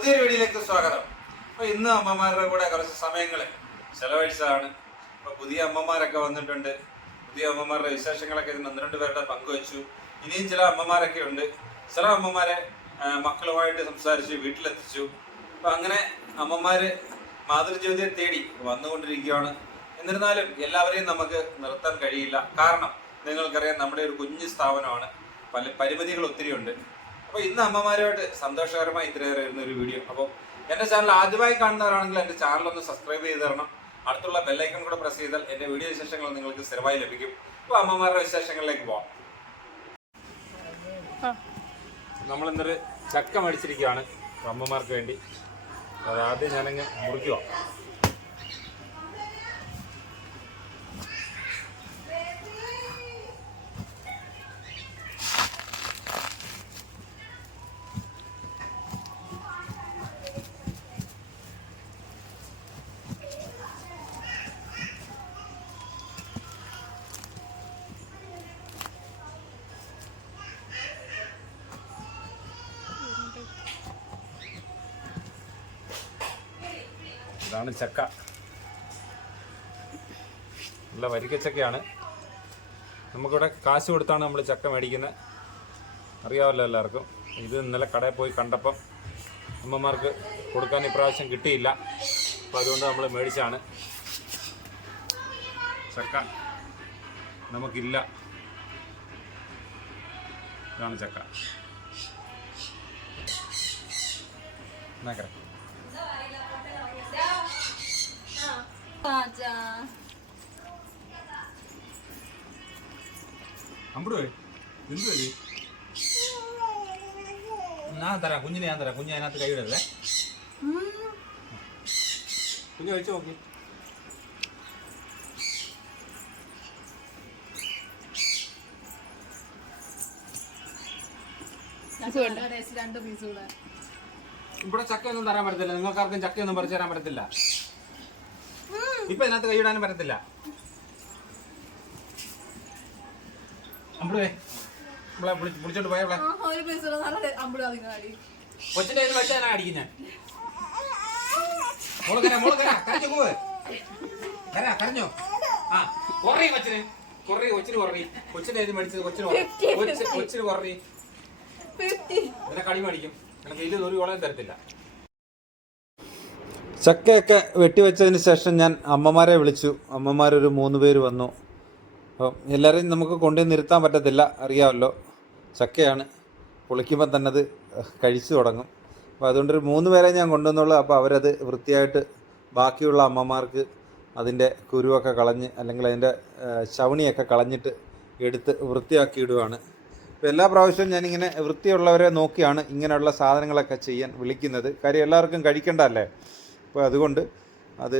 പുതിയൊരു വീഡിയോയിലേക്ക് സ്വാഗതം. അപ്പൊ ഇന്ന് അമ്മമാരുടെ കൂടെ കുറച്ച് സമയങ്ങൾ ചെലവഴിച്ചതാണ്. അപ്പൊ പുതിയ അമ്മമാരൊക്കെ വന്നിട്ടുണ്ട്. പുതിയ അമ്മമാരുടെ വിശേഷങ്ങളൊക്കെ ഇതിന് ഒന്ന് രണ്ട് പേരുടെ പങ്കുവച്ചു ഇനിയും ചില അമ്മമാരൊക്കെ ഉണ്ട്. ചില അമ്മമാരെ മക്കളുമായിട്ട് സംസാരിച്ച് വീട്ടിലെത്തിച്ചു. അപ്പൊ അങ്ങനെ അമ്മമാര് മാതൃജ്യോതിയെ തേടി വന്നുകൊണ്ടിരിക്കുകയാണ്. എന്നിരുന്നാലും എല്ലാവരെയും നമുക്ക് നിർത്താൻ കഴിയില്ല. കാരണം നിങ്ങൾക്കറിയാം നമ്മുടെ ഒരു കുഞ്ഞു സ്ഥാപനമാണ്. പല പരിമിതികൾ ഒത്തിരി ഉണ്ട് അപ്പോൾ ഇന്ന് അമ്മമാരുമായിട്ട് സന്തോഷകരമായി ഇത്രയേറെ ഇരുന്ന ഒരു വീഡിയോ അപ്പോൾ എന്റെ ചാനൽ ആദ്യമായി കാണുന്നവരാണെങ്കിൽ എന്റെ ചാനൽ ഒന്ന് സബ്സ്ക്രൈബ് ചെയ്ത് തരണം. അടുത്തുള്ള ബെല്ലൈക്കൺ കൂടെ പ്രസ് ചെയ്താൽ എന്റെ വീഡിയോ വിശേഷങ്ങൾ നിങ്ങൾക്ക് സ്ഥിരമായി ലഭിക്കും. അപ്പോൾ അമ്മമാരുടെ വിശേഷങ്ങളിലേക്ക് പോവാം. നമ്മൾ ഇന്നൊരു ചക്ക മടിച്ചിരിക്കുകയാണ് അമ്മമാർക്ക് വേണ്ടി. അത് ആദ്യം ഞാനങ്ങ് മുറിക്കുക ഇതാണ് ചക്ക. നല്ല വരിക്കച്ചക്കയാണ് നമുക്കിവിടെ കാശ് കൊടുത്താണ് നമ്മൾ ചക്ക മേടിക്കുന്നത്. അറിയാമല്ലോ എല്ലാവർക്കും. ഇത് ഇന്നലെ കടയിൽ പോയി കണ്ടപ്പം അമ്മമാർക്ക് കൊടുക്കാൻ ഇപ്രാവശ്യം കിട്ടിയില്ല. അപ്പം അതുകൊണ്ട് നമ്മൾ മേടിച്ചാണ്. ചക്ക നമുക്കില്ല. ഇതാണ് ചക്ക. എന്നാക്കറ രാജാ അമ്പടുവേ എന്തുവേ ഞാൻ തരാം കുഞ്ഞിനെ ഞാൻ തരാം. കുഞ്ഞ് അതിനകത്ത് കൈയിടല്ലേ കുഞ്ഞ് കഴിച്ചു നോക്കി. ഇവിടെ ചക്കയൊന്നും തരാൻ പറ്റത്തില്ല. നിങ്ങൾക്കാർക്കും ചക്കയൊന്നും പറിച്ചു തരാൻ പറ്റത്തില്ല. ഇപ്പൊ ഇതിനകത്ത് കൈയിടാനും പറ്റത്തില്ല. അമ്പടുവേ നമ്മളെ വിളിച്ച് വിളിച്ചോണ്ട് പോയ ഒരു പീസ് നല്ല അമ്പത് അതിങ്ങാടി കൊച്ചിന്റെ കയ്യിൽ വെച്ചാ ഞാൻ അടിക്കും ഞാൻ മോൾ കര മോൾ കര കരഞ്ഞു പോവ് കര കരഞ്ഞോ? ആ കൊറി കൊച്ചിന് കൊറേ കൊച്ചിന് കൊറി. കൊച്ചിന്റെ കയ്യിൽ മേടിച്ചത് കൊച്ചിന് കൊച്ചിന് കൊറേ. കളി മേടിക്കും. എനിക്ക് ഇതിൽ ഒരു കോളയും തരത്തില്ല. ചക്കയൊക്കെ വെട്ടിവെച്ചതിന് ശേഷം ഞാൻ അമ്മമാരെ വിളിച്ചു. അമ്മമാരൊരു മൂന്ന് പേര് വന്നു. അപ്പം എല്ലാവരെയും നമുക്ക് കൊണ്ടുപോയി നിർത്താൻ പറ്റത്തില്ല. അറിയാമല്ലോ. ചക്കയാണ്. പൊളിക്കുമ്പോൾ തന്നെ അത് കഴിച്ചു തുടങ്ങും. അപ്പോൾ അതുകൊണ്ടൊരു മൂന്ന് പേരെ ഞാൻ കൊണ്ടുവന്നുള്ളൂ. അപ്പോൾ അവരത് വൃത്തിയായിട്ട് ബാക്കിയുള്ള അമ്മമാർക്ക് അതിന്റെ കുരുവൊക്കെ കളഞ്ഞ് അല്ലെങ്കിൽ അതിന്റെ ശവണിയൊക്കെ കളഞ്ഞിട്ട് എടുത്ത് വൃത്തിയാക്കി ഇടുവാണ് അപ്പോൾ എല്ലാ പ്രാവശ്യവും ഞാനിങ്ങനെ വൃത്തിയുള്ളവരെ നോക്കിയാണ് ഇങ്ങനെയുള്ള സാധനങ്ങളൊക്കെ ചെയ്യാൻ വിളിക്കുന്നത്. കാര്യം എല്ലാവർക്കും കഴിക്കേണ്ടതല്ലേ? അപ്പോൾ അതുകൊണ്ട് അത്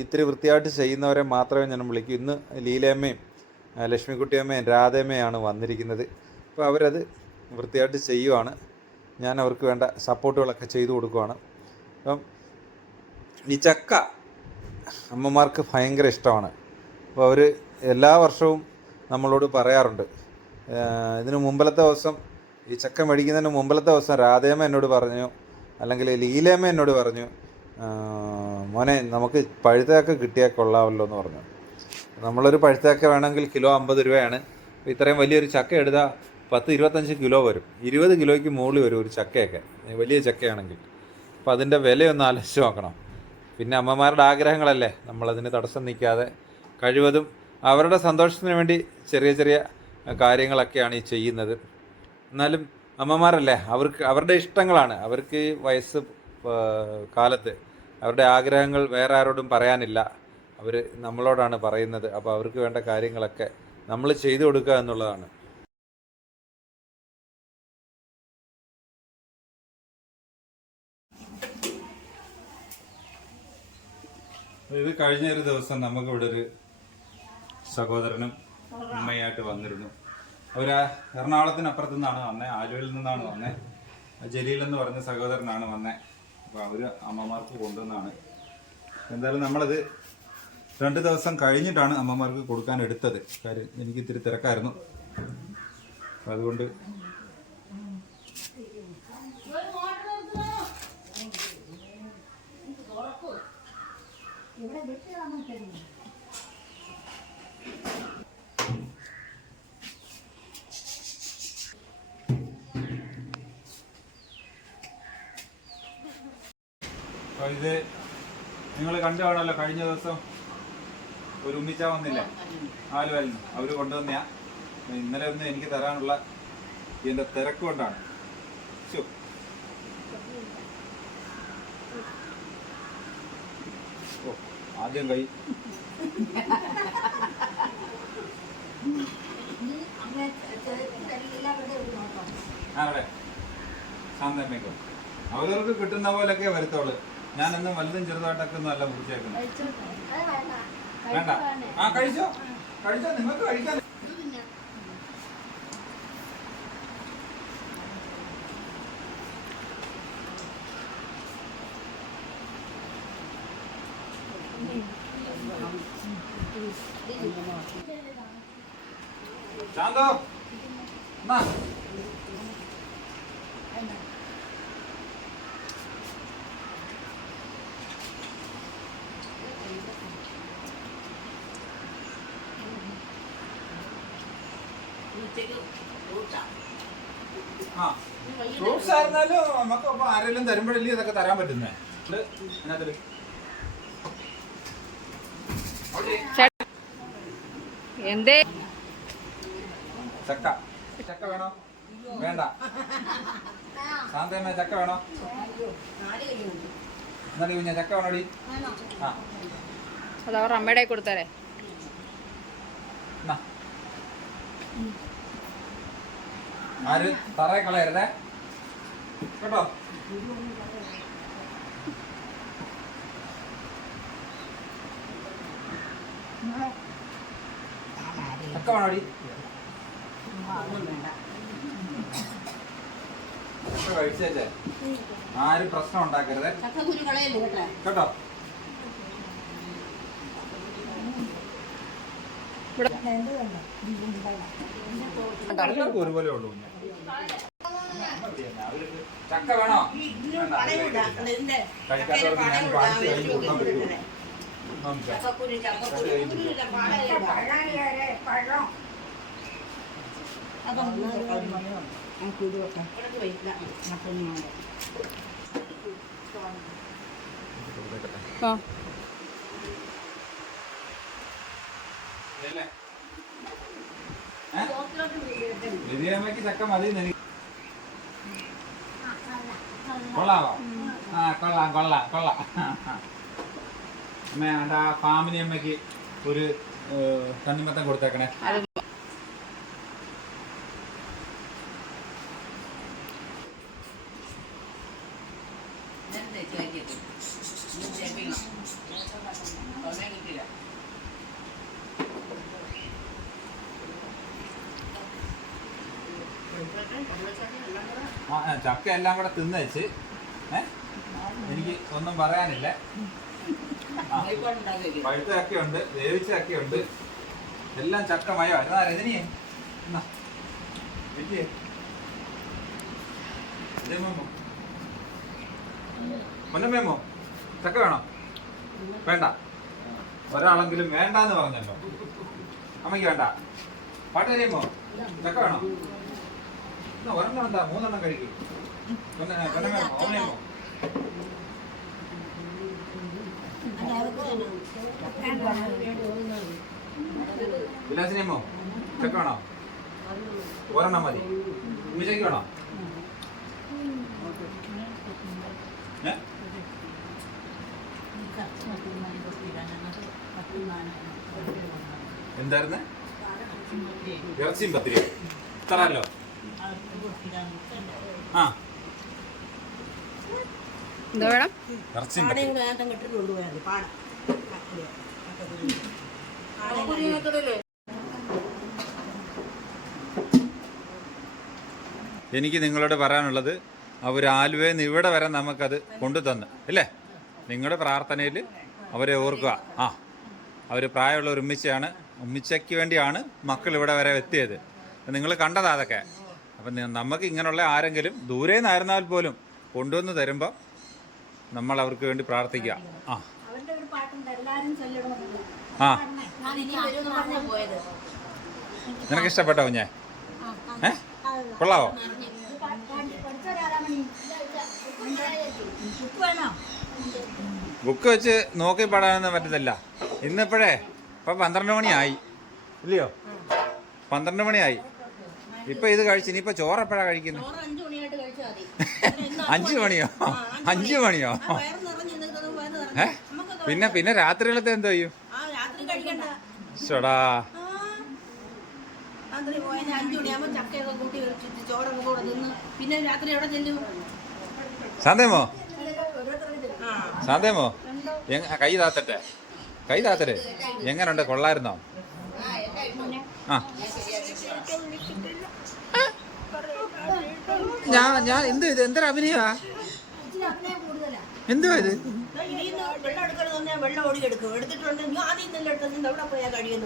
ഇത്തിരി വൃത്തിയായിട്ട് ചെയ്യുന്നവരെ മാത്രമേ ഞാൻ വിളിക്കൂ. ഇന്ന് ലീലയമ്മയും ലക്ഷ്മിക്കുട്ടിയമ്മയും രാധയമ്മയാണ് വന്നിരിക്കുന്നത്. അപ്പോൾ അവരത് വൃത്തിയായിട്ട് ചെയ്യുവാണ്. ഞാൻ അവർക്ക് വേണ്ട സപ്പോർട്ടുകളൊക്കെ ചെയ്തു കൊടുക്കുവാണ്. അപ്പം ഈ ചക്ക അമ്മമാർക്ക് ഭയങ്കര ഇഷ്ടമാണ്. അപ്പോൾ അവർ എല്ലാ വർഷവും നമ്മളോട് പറയാറുണ്ട്. ഇതിനു മുമ്പിലത്തെ ദിവസം ഈ ചക്ക മേടിക്കുന്നതിന് മുമ്പിലത്തെ ദിവസം രാധേമ്മ എന്നോട് പറഞ്ഞു അല്ലെങ്കിൽ ലീലേമ്മ എന്നോട് പറഞ്ഞു മോനെ നമുക്ക് പഴുത്തയൊക്കെ കിട്ടിയാൽ കൊള്ളാമല്ലോ എന്ന് പറഞ്ഞു. നമ്മളൊരു പഴുത്തയൊക്കെ വേണമെങ്കിൽ കിലോ അമ്പത് രൂപയാണ്. ഇത്രയും വലിയൊരു ചക്ക എടുത്താൽ പത്ത് ഇരുപത്തഞ്ച് കിലോ വരും. ഇരുപത് കിലോയ്ക്ക് മുകളിൽ വരും ഒരു ചക്കയൊക്കെ. വലിയ ചക്കയാണെങ്കിൽ. അപ്പോൾ അതിന്റെ വിലയൊന്ന് ആലോചിച്ച് നോക്കണം. പിന്നെ അമ്മമാരുടെ ആഗ്രഹങ്ങളല്ലേ? നമ്മളതിന് തടസ്സം നിൽക്കാതെ കഴിവതും അവരുടെ സന്തോഷത്തിന് വേണ്ടി ചെറിയ ചെറിയ കാര്യങ്ങളൊക്കെയാണ് ഈ ചെയ്യുന്നത്. എന്നാലും അമ്മമാരല്ലേ? അവർക്ക് അവരുടെ ഇഷ്ടങ്ങളാണ്. അവർക്ക് വയസ്സ് കാലത്ത് അവരുടെ ആഗ്രഹങ്ങൾ വേറെ ആരോടും പറയാനില്ല. അവർ നമ്മളോടാണ് പറയുന്നത്. അപ്പോൾ അവർക്ക് വേണ്ട കാര്യങ്ങളൊക്കെ നമ്മൾ ചെയ്തു കൊടുക്കുക എന്നുള്ളതാണ്. ഇത് കഴിഞ്ഞ ഒരു ദിവസം നമുക്ക് ഇവിടെ ഒരു സഹോദരനും ഉമ്മയായിട്ട് വന്നിരുന്നു. അവർ എറണാകുളത്തിനപ്പുറത്തു നിന്നാണ് വന്നത് ആലുവയിൽ നിന്നാണ് വന്നത് ജലീൽ എന്ന് പറഞ്ഞ സഹോദരനാണ് വന്നത് അപ്പോൾ അവർ അമ്മമാർക്ക് കൊണ്ടുവന്നാണ്. എന്തായാലും നമ്മളത് രണ്ട് ദിവസം കഴിഞ്ഞിട്ടാണ് അമ്മമാർക്ക് കൊടുക്കാൻ എടുത്തത്. കാര്യം എനിക്ക് ഇത്തിരി തിരക്കായിരുന്നു. അതുകൊണ്ട് ഇവിടെ വിട്ട് കാണാൻ ഇത് നിങ്ങൾ കണ്ടുകാണല്ലോ കഴിഞ്ഞ ദിവസം ഒരു ഉമ്മിച്ച വന്നില്ലേ? ആലുവയിൽ നിന്ന് അവർ കൊണ്ടുവന്നെയാ ഇന്നലെ ഒന്ന് എനിക്ക് തരാനുള്ള എന്റെ തിരക്ക് കൊണ്ടാണ്. ആദ്യം കൈ. ആണല്ലേ? ശാന്തമ്മയ്ക്കോ. അവരവർക്ക് കിട്ടുന്ന പോലൊക്കെ വരുത്തോൾ ഞാനൊന്നും വലുതും ചെറുതായിട്ടൊക്കെ ഒന്നും അല്ല മുറിച്ചേക്കുന്നത് വേണ്ട. ആ കഴിച്ചോ? കഴിച്ചോ? നിങ്ങൾക്ക് കഴിക്കാൻ ശാന്തോ. എന്നാ. ഫ്രൂട്ട്സ് ആയിരുന്നാലും നമുക്ക് അപ്പൊ ആരെങ്കിലും തരുമ്പോഴല്ലേ ഇതൊക്കെ തരാൻ പറ്റുന്നേ? എന്തേ? ചക്ക. ചക്ക വേണോ? വേണ്ട. ശാന്തമ്മ ചക്ക വേണോ? എന്നാടി കുഞ്ഞ ചക്ക വേണോടി? ആ. അത് അവർ അമ്മയുടെ കൊടുത്തരേ ആര്? തറ കളയരുതേ. കേട്ടോ? വേണോടി? കഴിച്ചേച്ചേ ആരും പ്രശ്നം ഉണ്ടാക്കരുത്. കേട്ടോ? എല്ലാവർക്കും ഒരുപോലെ ഉള്ളൂ. ചക്ക വേണോ? വേണ്ട, അത് കഴിക്കണ്ട. ഇതിന്റെ കഴിക്കാത്തവർക്ക് ഞാൻ കാണിച്ച് കഴിഞ്ഞ് കൊടുക്കാൻ പറ്റുമോ? നമുക്ക്. ചക്കക്കുരു ചക്കക്കുരു കുരുവിന്റെ പാടയില്ല. അപ്പം ഇവിടേക്ക് വയ്ക്കില്ല. ആ ഇതല്ലേ? ഏ? ബിരിയാണിക്ക് ചക്ക മതി കൊള്ളാവോ? ആ കൊള്ളാം കൊള്ളാം കൊള്ളാം. അമ്മ ആ ഫാമിലി അമ്മയ്ക്ക് ഒരു തണ്ണിമത്തം കൊടുത്തേക്കണേ. അത് ആ ചക്ക എല്ലാം കൂടെ തിന്ന് വെച്ച്. എനിക്ക് ഒന്നും പറയാനില്ല. പഴുത്ത ചക്കയുണ്ട് വേവിച്ച ചക്കയുണ്ട് എല്ലാം ചക്ക മയോ എന്നാ രജനിയെ? ചക്ക വേണോ? വേണ്ട. ഒരാളെങ്കിലും വേണ്ടെന്ന് പറഞ്ഞല്ലോ. അമ്മയ്ക്ക് വേണ്ട. പാട്ടരിയുമോ ചക്ക വേണോ? ഒരെണ്ണം എന്താ? മൂന്നെണ്ണം കഴിക്കും. വിലാസിനിയമ്മോ ചക്ക വേണോ? ഒരെണ്ണം മതി. ഉമ്മച്ചയ്ക്ക് വേണോ? എന്തായിരുന്നു? ഇറച്ചിയും പത്തിരി ഇത്രല്ലോ ആ. എന്താ വേണം? എനിക്ക് നിങ്ങളോട് പറയാനുള്ളത് അവർ ആലുവയിൽ നിന്ന് ഇവിടെ വരെ നമുക്കത് കൊണ്ടു തന്നു. അല്ലേ നിങ്ങളുടെ പ്രാർത്ഥനയിൽ അവരെ ഓർക്കുക. ആ. അവർ പ്രായമുള്ള ഒരു ഉമ്മിച്ചയാണ് ഉമ്മിച്ചയ്ക്ക് വേണ്ടിയാണ് മക്കൾ ഇവിടെ വരെ എത്തിയത്. നിങ്ങൾ കണ്ടതാ അതൊക്കെ. അപ്പം നമുക്ക് ഇങ്ങനെയുള്ള ആരെങ്കിലും ദൂരെ നിന്നായിരുന്നാൽ പോലും കൊണ്ടുവന്ന് തരുമ്പോൾ നമ്മൾ അവർക്ക് വേണ്ടി പ്രാർത്ഥിക്കുക. ആ. ആ. നിനക്ക് ഇഷ്ടപ്പെട്ടോ ഞാൻ ഏ? കൊള്ളാവോ? ബുക്ക് വെച്ച് നോക്കി പാടാനൊന്നും പറ്റത്തില്ല. ഇന്നിപ്പോഴേ ഇപ്പൊ പന്ത്രണ്ട് മണിയായി. ഇല്ലയോ? പന്ത്രണ്ട് മണിയായി. ഇപ്പൊ ഇത് കഴിച്ച് ഇനിയിപ്പോ ചോറ് എപ്പോഴാ കഴിക്കുന്നത് അഞ്ചു മണിയോ? അഞ്ചു മണിയോ? ഏ? പിന്നെ പിന്നെ രാത്രിയിലത്തെ എന്തോ ചെയ്യും? ആ രാത്രി കഴിക്കണ്ട. ചേടാ ശാന്തേമോ എങ്ങ കൈ താത്തട്ടെ. കൈ താത്തരെ. എങ്ങനെയുണ്ട് കൊള്ളായിരുന്നോ? ആ ഞാൻ ഞാൻ എന്ത് ഇത്? എന്തൊരു അഭിനയാ എന്തുവാ ഇത്?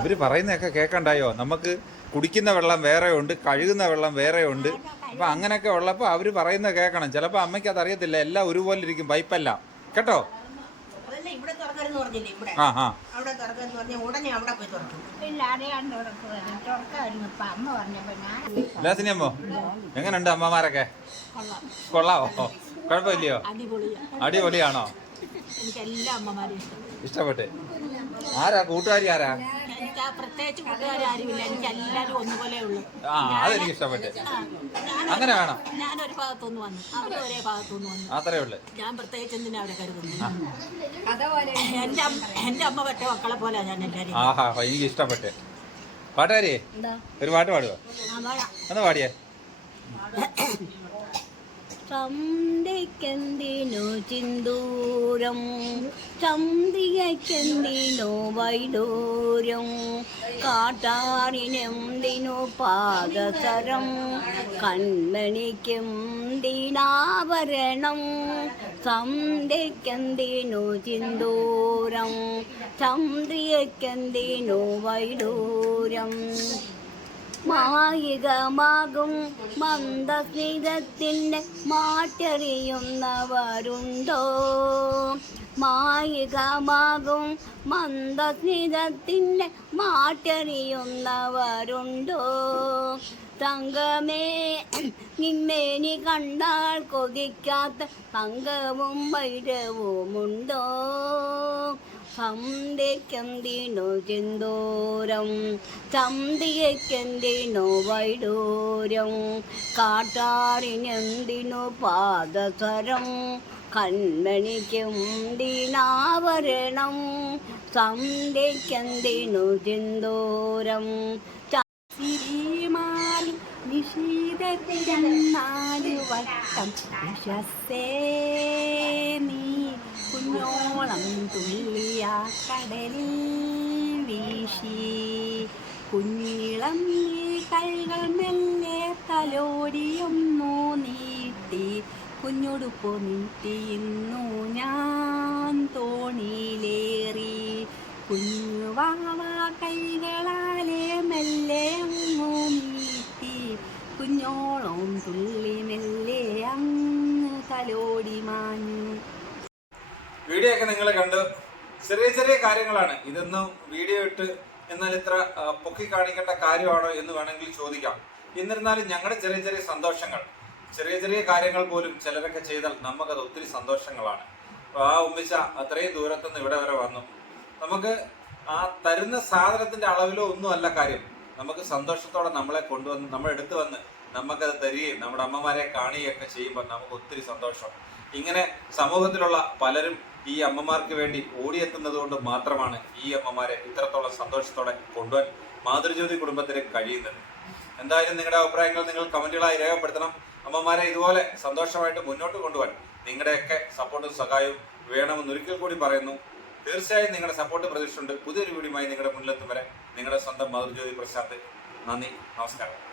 അവർ പറയുന്നതൊക്കെ കേക്കണ്ടായോ നമുക്ക് കുടിക്കുന്ന വെള്ളം വേറെ ഉണ്ട് കഴുകുന്ന വെള്ളം വേറെ ഉണ്ട്. അപ്പൊ അങ്ങനെയൊക്കെ ഉള്ളപ്പോ അവർ പറയുന്നത് കേക്കണം ചിലപ്പോ അമ്മയ്ക്ക് അത് അറിയത്തില്ല എല്ലാം ഒരുപോലെ ഇരിക്കും പൈപ്പല്ല. കേട്ടോ? ഇവിടെ തുറക്കരുന്ന് പറഞ്ഞില്ലേ ഇവിടെ? ആ ആ. അവിടെ തുറക്കെന്ന് പറഞ്ഞാൽ ഉടനെ അവിടെ പോയി തുറക്കും. ഇല്ല അറിയാണ്ട് തുറക്കുവായിരുന്നു തുറക്കായിരുന്നു. ഇപ്പൊ അമ്മ പറഞ്ഞപ്പോ ഞാൻ ലാസിനിയമ്മോ എങ്ങനെയുണ്ട് അമ്മമാരൊക്കെ? കൊള്ളാവോ? കുഴപ്പമില്ലയോ? അടിപൊളിയാ. അടിപൊളിയാണോ? എനിക്ക് എല്ലാ അമ്മമാരും ഇഷ്ടപ്പെട്ടെ. ആരാ? കൂട്ടുകാരി ആരാ? എനിക്ക് പ്രത്യേകിച്ച് കൂട്ടുകാർ ആരുമില്ല. എനിക്ക് എല്ലാവരും ഒന്നുപോലെ ഉള്ളു. ആ അതെനിക്ക് ഇഷ്ടപ്പെട്ട്. ഞാൻ അങ്ങനെ വേണം ഞാനൊരു ഭാഗത്തുനിന്ന് വന്നു. അവരും ഒരേ ഭാഗത്തുനിന്ന് വന്നു. അത്രേ ഉള്ളു. ഞാൻ പ്രത്യേകിച്ച് എന്തിനാ അവിടെ കരുതുന്നു എന്റെ അമ്മ എന്റെ അമ്മ പെട്ട മക്കളെ പോലെ ഞാൻ എല്ലാവരും ആഹാ എനിക്ക് ഇഷ്ടപ്പെട്ടു. പാട്ടുകാരി ഒരു പാട്ട് പാടുവോ? ഒന്ന് പാടിയേ. സന്ധ്യക്കെന്തിനു ചിന്തൂരം ചന്തികയ്ക്കെന്തിനു വൈഡൂരം കാട്ടാറിനെന്തിനോ പാദസരം കൺമണിക്കും ദിനാഭരണം ചിന്തൂരം ചന്ദ്രികയ്ക്കെന്തിനു വൈഡൂരം മായികമാകും. മന്ദസ്മിതത്തിന്റെ മാറ്ററിയുന്നവരുണ്ടോ? മായികമാകും. മന്ദസ്മിതത്തിന്റെ മാറ്ററിയുന്നവരുണ്ടോ? തങ്കമേ നിന്നേനി കണ്ടാൽ കൊതിക്കാത്ത തങ്കവും വൈരവുമുണ്ടോ സന്ധ്യക്കെന്തിനു ചെന്തോരം ചന്തിയക്കെന്തിനോ വൈഡൂരം കാട്ടാറിനെന്തിനു പാദസരം? കൺമണിക്കെന്തിനാവരണം? സന്ധ്യക്കെന്തിനു ചിന്തോരം ചിരിമാറി നിശീതത്തിരന്നാൽ വട്ടം വിശസ്സേ നീ കുഞ്ഞോളം തുള്ളിയ കടലിൽ വീശി. കുഞ്ഞിളം കൈകൾ മെല്ലെ തലോടിയൊന്നു നീട്ടി. കുഞ്ഞുടുപ്പു നീട്ടിയിരുന്നു ഞാൻ തോണിയിലേറി. കുഞ്ഞുവാവ കൈകളാലെ മെല്ലെ അങ്ങു നീട്ടി. കുഞ്ഞോളം തുള്ളി മെല്ലെ അങ്ങ് തലോടി മാഞ്ഞു. വീഡിയോ ഒക്കെ നിങ്ങൾ കണ്ടു ചെറിയ ചെറിയ കാര്യങ്ങളാണ്. ഇതൊന്നും വീഡിയോ ഇട്ട് എന്നാൽ ഇത്ര പൊക്കി കാണിക്കേണ്ട കാര്യമാണോ എന്ന് വേണമെങ്കിൽ ചോദിക്കാം. എന്നിരുന്നാലും ഞങ്ങളുടെ ചെറിയ ചെറിയ സന്തോഷങ്ങൾ ചെറിയ ചെറിയ കാര്യങ്ങൾ പോലും ചിലരൊക്കെ ചെയ്താൽ നമുക്കത് ഒത്തിരി സന്തോഷങ്ങളാണ്. ആ ഉമ്മിച്ച അത്രയും ദൂരത്തുനിന്ന് ഇവിടെ വരെ വന്നു. നമുക്ക് ആ തരുന്ന സാധനത്തിന്റെ അളവിലോ ഒന്നും അല്ല കാര്യം. നമുക്ക് സന്തോഷത്തോടെ നമ്മളെ കൊണ്ടുവന്ന് നമ്മൾ എടുത്തു വന്ന് നമുക്കത് തരികയും നമ്മുടെ അമ്മമാരെ കാണുകയൊക്കെ ചെയ്യുമ്പോൾ നമുക്ക് ഒത്തിരി സന്തോഷം. ഇങ്ങനെ സമൂഹത്തിലുള്ള പലരും ഈ അമ്മമാർക്ക് വേണ്ടി ഓടിയെത്തുന്നത് കൊണ്ട് മാത്രമാണ് ഈ അമ്മമാരെ ഇത്രത്തോളം സന്തോഷത്തോടെ കൊണ്ടുവരാൻ മാതൃജ്യോതി കുടുംബത്തിന് കഴിയുന്നത്. എന്തായാലും നിങ്ങളുടെ അഭിപ്രായങ്ങൾ നിങ്ങൾ കമന്റുകളായി രേഖപ്പെടുത്തണം. അമ്മമാരെ ഇതുപോലെ സന്തോഷമായിട്ട് മുന്നോട്ട് കൊണ്ടുപോകാൻ നിങ്ങളുടെയൊക്കെ സപ്പോർട്ടും സഹായവും വേണമെന്ന് ഒരിക്കൽ കൂടി പറയുന്നു. തീർച്ചയായും നിങ്ങളുടെ സപ്പോർട്ട് പ്രതീക്ഷിച്ചുണ്ട് പുതിയൊരു വീഡിയോയുമായി നിങ്ങളുടെ മുന്നിലെത്തും വരെ നിങ്ങളുടെ സ്വന്തം മാതൃജ്യോതി പ്രശാന്ത്. നന്ദി. നമസ്കാരം.